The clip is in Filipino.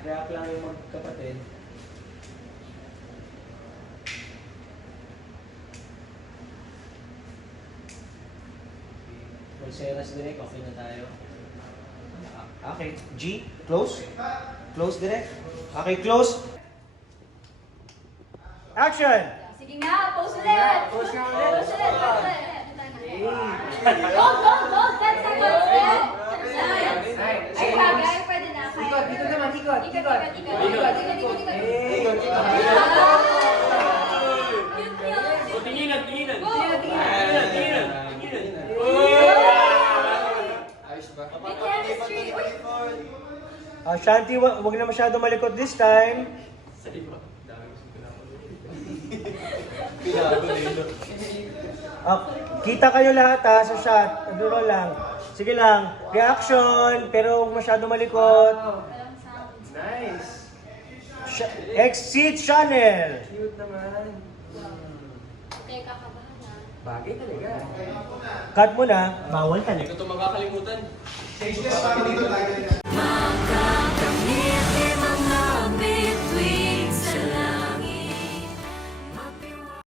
React lang yung magkapatid. Pulseras direct, okay na tayo. Okay, G, close. Close direct. Okay, close. Action! Sige nga, pose ulit! Pose nga ulit. Pose ulit, pose ulit. Gold, gold, gold! 10 seconds ulit! Ay, bagay, pwede na. Ikot, dito naman, ikot. Ikot. Tinginan. Ayos ba? May chemistry! Shanti, wag na masyado malikot this time. Sa iba. Dami gusto ko Kita kayo lahat sa shot. Duro lang. Sige lang. Reaction, pero huwag masyado malikot. Walang sound. Nice. Exit channel. Cute naman. Okay, kakabahan na. Bagay talaga. Cut mo na. Bawal ka na. Hindi ko ito makakalimutan. Stage left, dito tayo.